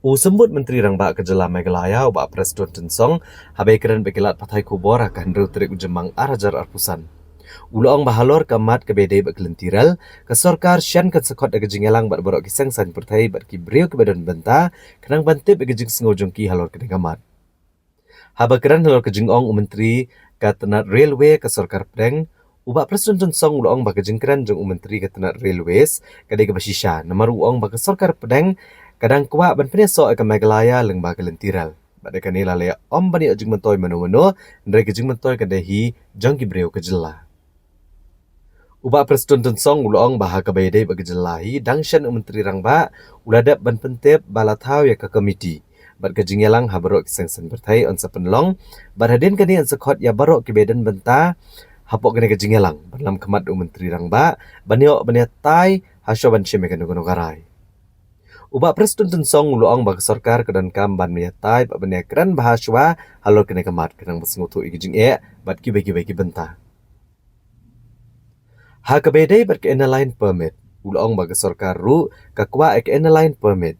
Usambut Menteri Rangba Kejala Meghalaya Ubak Presiden Tensong habai keren bekilat patai kubor akan rutrik ujemang arajar arpusan. Uloong bahalor kamat ke bedai bak Lynti Rel, ke Sorkar Shen ke khot ke jingialang bat borok ki Seng Saiñ Pyrthei bat ki briew ke badon bynta, kenang bantip ke jing sengojong ki halor ke kamat. Haba keren halor ke jingong Menteri ke tenat railway ke Sorkar Pedeng, Ubak Presiden Tensong uloong bak ke jingkeren jeng Menteri ke tenat railways kadai ke basisha, nomor uong bak ke Sorkar Pedeng kadang kuat ban penesok ke Meghalaya leng ba ke Lynti Rel. Badai kan lalaya om bani ojing mentoy meno-meno, ndai ke jing mentoy kadahi jangki briew ke jela. Ubak Presiden Tensong uloong bah ke bayadai bagi jelahi dang Shen Menteri Rangba uladap ban pentep balatau ya ke komiti. Bat ke jingialang habarok Seng Saiñ Pyrthei on sepenlong, barhadin kani on sekhot ya barok ke badan benta hapok kani ke jingialang. Berlam kemat Menteri Rangba baniok baniatai hasyo ban shemekan garai. Ubak Presiden Tensong uloong bagi Sorkar kedan kam ban menyatai bak keran bahaswa halor kena kemat kenang bersengutu igi jing bat ki bagi benta. Ha kebedai bat ke line permit uloong bagi Sorkar ru kakwa ke line permit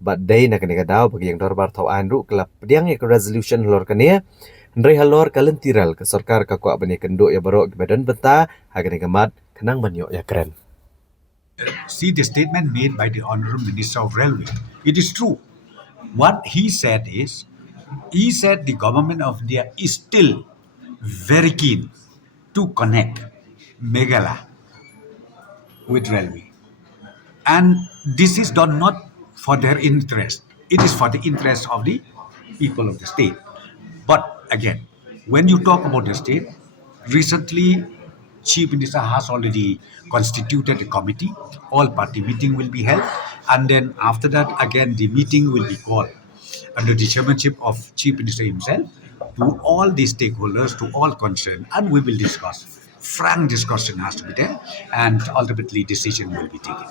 bat day nak kena kadau bagi yang dorbar tauan ru kelap pediang ke resolution halor kena ndrai halor ke Lynti Rel ke Sorkar kakwa bani kenduk ya barok ke badan benta ha kena kemat kenang banyok ya keren. See the statement made by the Honorable Minister of Railway. It is true. What he said the government of India is still very keen to connect Meghalaya with railway. And this is done not for their interest. It is for the interest of the people of the state. But again, when you talk about the state, recently Chief Minister has already constituted a committee. All party meeting will be held, and then after that, again the meeting will be called under the chairmanship of Chief Minister himself to all the stakeholders, to all concerned, and we will discuss. Frank discussion has to be there, and ultimately decision will be taken.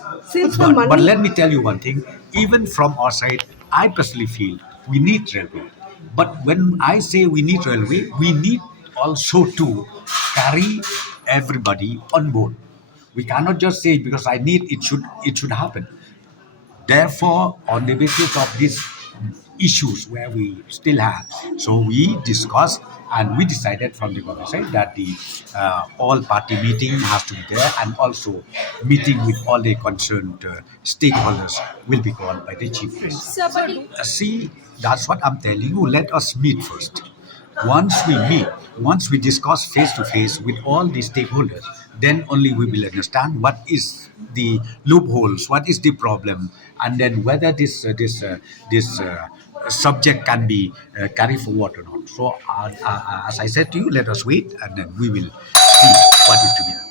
But let me tell you one thing. Even from our side, I personally feel we need railway. But when I say we need railway, we need also to carry everybody on board. We cannot just say because I need it should happen. Therefore, on the basis of these issues where we still have, so we discussed and we decided from the government side that the all party meeting has to be there, and also meeting with all the concerned stakeholders will be called by the chief minister. See, that's what I'm telling you. Let us meet first. Once we meet, once we discuss face to face with all the stakeholders, then only we will understand what is the loopholes, what is the problem, and then whether this subject can be carried forward or not. So, as I said to you, let us wait, and then we will see what is to be done.